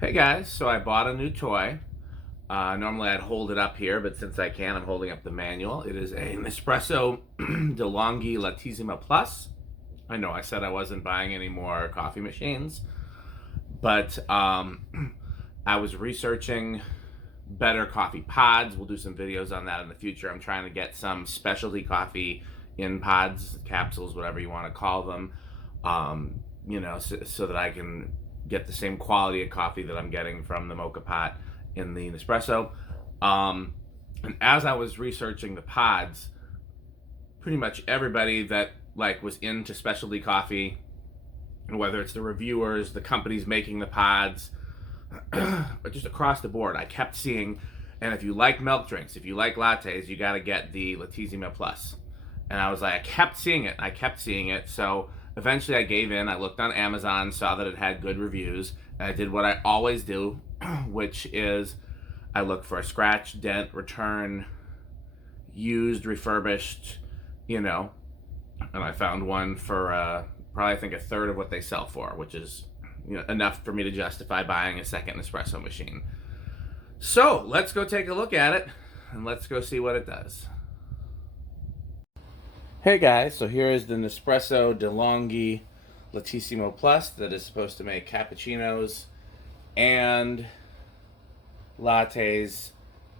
Hey guys, so I bought a new toy. Normally I'd hold it up here, but since I can, I'm holding up the manual. It is a Nespresso Lattissima Plus. I know I said I wasn't buying any more coffee machines, but I was researching better coffee pods. We'll do some videos on that in the future. I'm trying to get some specialty coffee in pods, capsules, whatever you want to call them, so that I can get the same quality of coffee that I'm getting from the mocha pot in the Nespresso. And as I was researching the pods, pretty much everybody that was into specialty coffee, and whether it's the reviewers, the companies making the pods, but just across the board, I kept seeing, and if you like milk drinks, if you like lattes, you got to get the Lattissima Plus. And I was like, I kept seeing it. So eventually I gave in. I looked on Amazon, saw that it had good reviews, and I did what I always do, which is I look for a scratch, dent, return, used, refurbished, and I found one for probably I think a third of what they sell for, which is enough for me to justify buying a second espresso machine. So let's go take a look at it, and let's go see what it does. Hey guys, so here is the Nespresso DeLonghi Lattissimo Plus that is supposed to make cappuccinos and lattes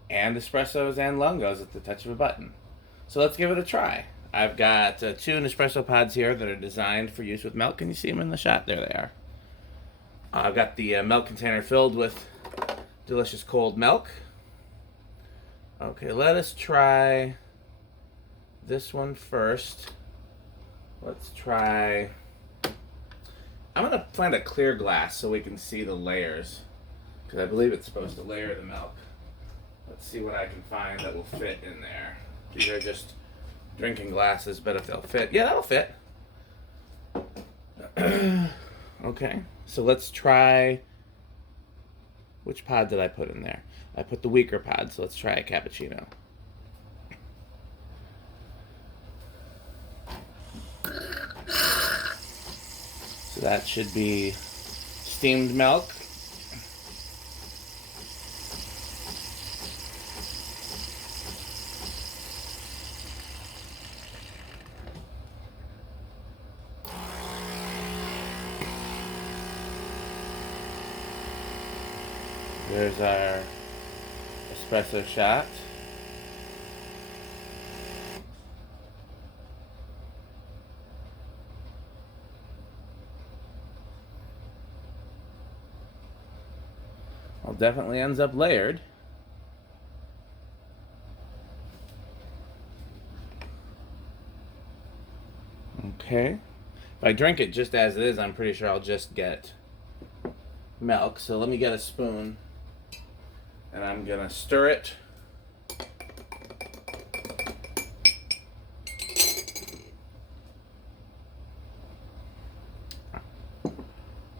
and espressos and lungos at the touch of a button. So let's give it a try. I've got two Nespresso pods here that are designed for use with milk. Can you see them in the shot? There they are. I've got the milk container filled with delicious cold milk. Okay, let us try this one first. Let's try, I'm gonna find a clear glass so we can see the layers, because I believe it's supposed to layer the milk. Let's see what I can find that will fit in there. These are just drinking glasses, but if they'll fit, yeah, that'll fit. Okay, so let's try, which pod did I put in there? I put the weaker pod, so let's try a cappuccino. So that should be steamed milk. There's our espresso shot. Well, definitely ends up layered. Okay. If I drink it just as it is, I'm pretty sure I'll just get milk. So let me get a spoon, and I'm gonna stir it.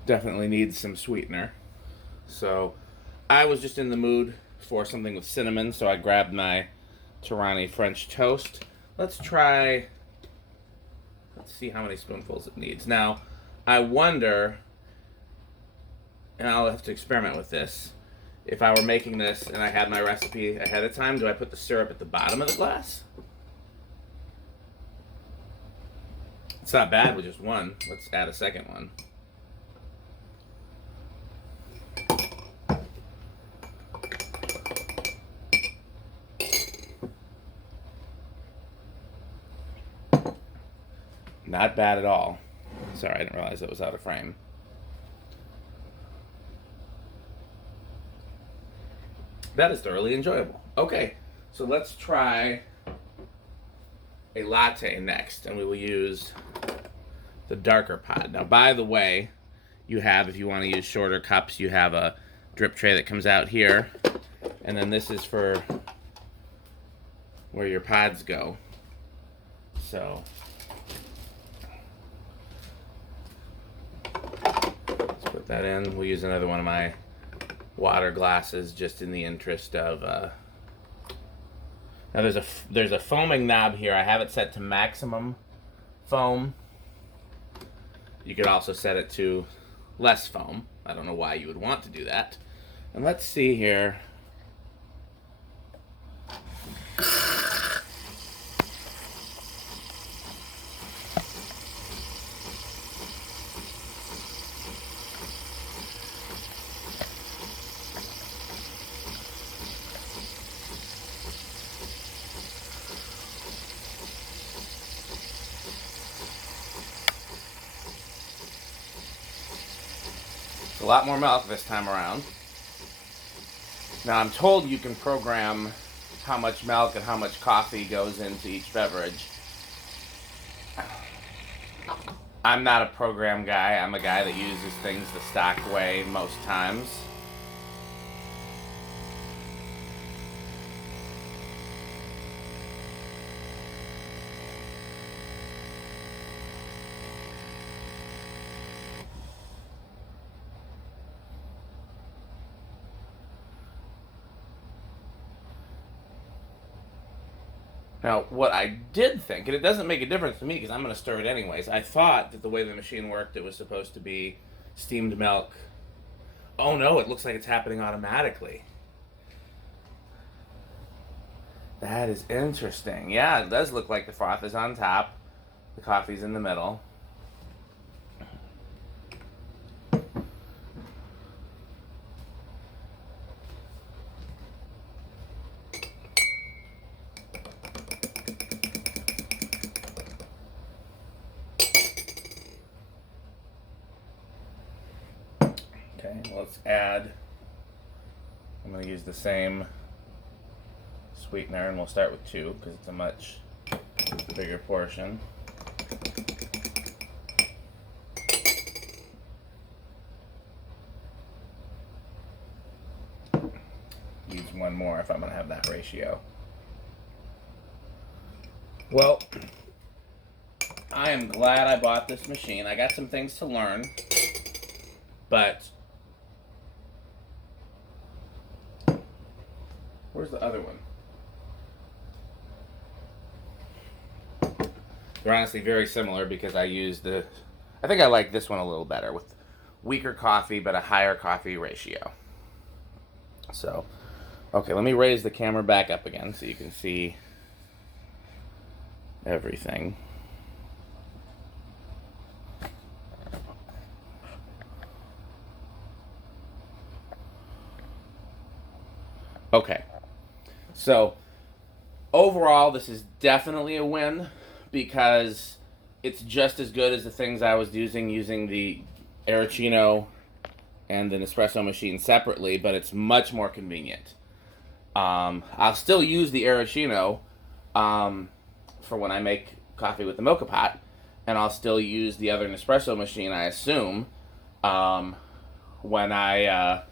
Definitely needs some sweetener. So I was just in the mood for something with cinnamon, so I grabbed my Tirani French toast. Let's see how many spoonfuls it needs. Now, I wonder, and I'll have to experiment with this, if I were making this and I had my recipe ahead of time, do I put the syrup at the bottom of the glass? It's not bad with just one. Let's add a second one. Not bad at all. Sorry, I didn't realize it was out of frame. That is thoroughly enjoyable. Okay, so let's try a latte next, and we will use the darker pod. Now, by the way, you have, if you want to use shorter cups, you have a drip tray that comes out here, and then this is for where your pods go. So put that in. We'll use another one of my water glasses just in the interest of now there's a foaming knob here. I have it set to maximum foam. You could also set it to less foam. I don't know why you would want to do that. And let's see here. A lot more milk this time around. Now I'm told you can program how much milk and how much coffee goes into each beverage. I'm not a program guy. I'm a guy that uses things the stock way most times. Now, what I did think, and it doesn't make a difference to me because I'm going to stir it anyways, I thought that the way the machine worked, it was supposed to be steamed milk. Oh no, it looks like it's happening automatically. That is interesting. Yeah, it does look like the froth is on top, the coffee's in the middle. Okay, let's add, I'm going to use the same sweetener, and we'll start with 2 because it's a much bigger portion. Use 1 more if I'm going to have that ratio. Well, I am glad I bought this machine. I got some things to learn, but where's the other one? They're honestly very similar because I think I like this one a little better with weaker coffee but a higher coffee ratio. So, okay, let me raise the camera back up again so you can see everything. Okay, so overall this is definitely a win because it's just as good as the things I was using the Arancino and the Nespresso machine separately, but it's much more convenient. I'll still use the Arancino for when I make coffee with the mocha pot, and I'll still use the other Nespresso machine, I assume, when I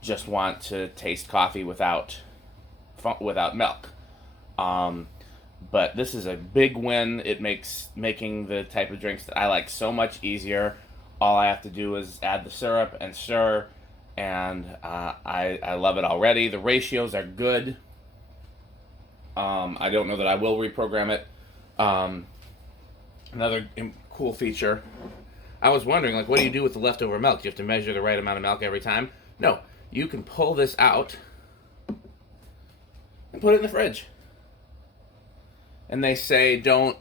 just want to taste coffee without milk. But this is a big win. It makes making the type of drinks that I like so much easier. All I have to do is add the syrup and stir, and I love it already. The ratios are good. I don't know that I will reprogram it. Another cool feature. I was wondering, like, what do you do with the leftover milk? Do you have to measure the right amount of milk every time? No. You can pull this out and put it in the fridge. And they say don't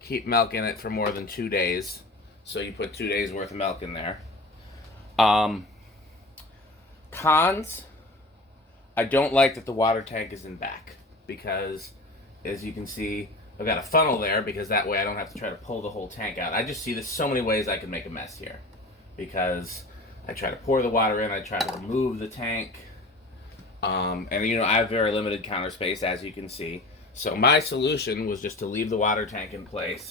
keep milk in it for more than 2 days. So you put 2 days worth of milk in there. Cons, I don't like that the water tank is in back because, as you can see, I've got a funnel there because that way I don't have to try to pull the whole tank out. I just see there's so many ways I can make a mess here because I try to pour the water in, I try to remove the tank, and I have very limited counter space, as you can see. So my solution was just to leave the water tank in place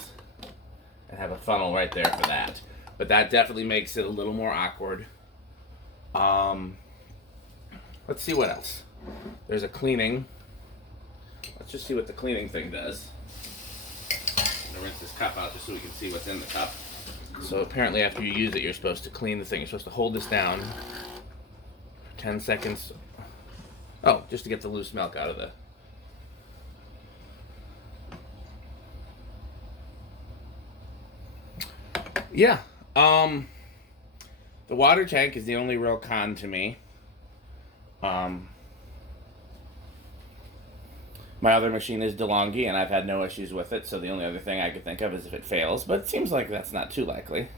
and have a funnel right there for that. But that definitely makes it a little more awkward. Let's see what else. There's a cleaning. Let's just see what the cleaning thing does. I'm gonna rinse this cup out just so we can see what's in the cup. So apparently after you use it, you're supposed to clean the thing. You're supposed to hold this down for 10 seconds. Oh, just to get the loose milk out of the... Yeah. The water tank is the only real con to me. My other machine is DeLonghi, and I've had no issues with it, so the only other thing I could think of is if it fails, but it seems like that's not too likely.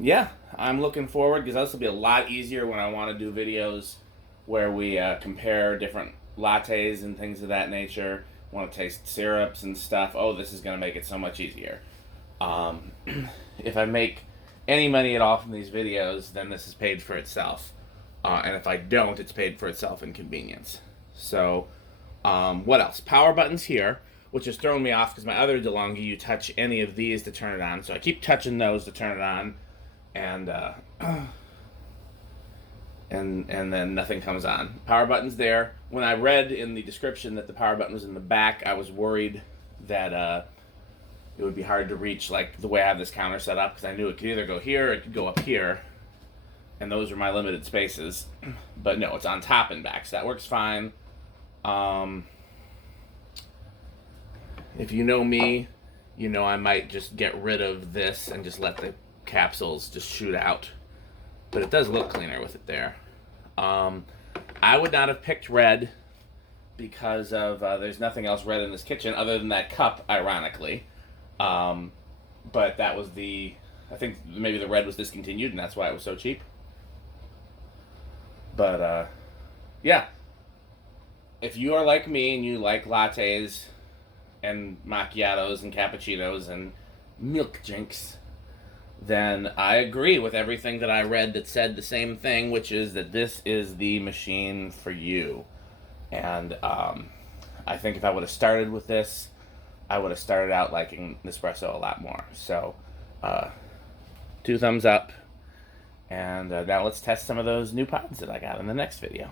Yeah, I'm looking forward, because this will be a lot easier when I want to do videos where we compare different lattes and things of that nature. Want to taste syrups and stuff. Oh, this is going to make it so much easier. If I make any money at all from these videos, then this is paid for itself. And if I don't, it's paid for itself in convenience. So, what else? Power buttons here, which has thrown me off because my other DeLonghi, you touch any of these to turn it on. So I keep touching those to turn it on, and then nothing comes on. Power button's there. When I read in the description that the power button was in the back, I was worried that it would be hard to reach, like the way I have this counter set up, because I knew it could either go here or it could go up here, and those are my limited spaces. But no, it's on top and back, so that works fine. If you know me, you know I might just get rid of this and just let the capsules just shoot out. But it does look cleaner with it there. I would not have picked red because of there's nothing else red in this kitchen other than that cup, ironically. But that was I think maybe the red was discontinued and that's why it was so cheap. But yeah, if you are like me and you like lattes and macchiatos and cappuccinos and milk drinks, then I agree with everything that I read that said the same thing, which is that this is the machine for you. And I think if I would have started with this, I would have started out liking Nespresso a lot more. So 2 thumbs up. And now let's test some of those new pods that I got in the next video.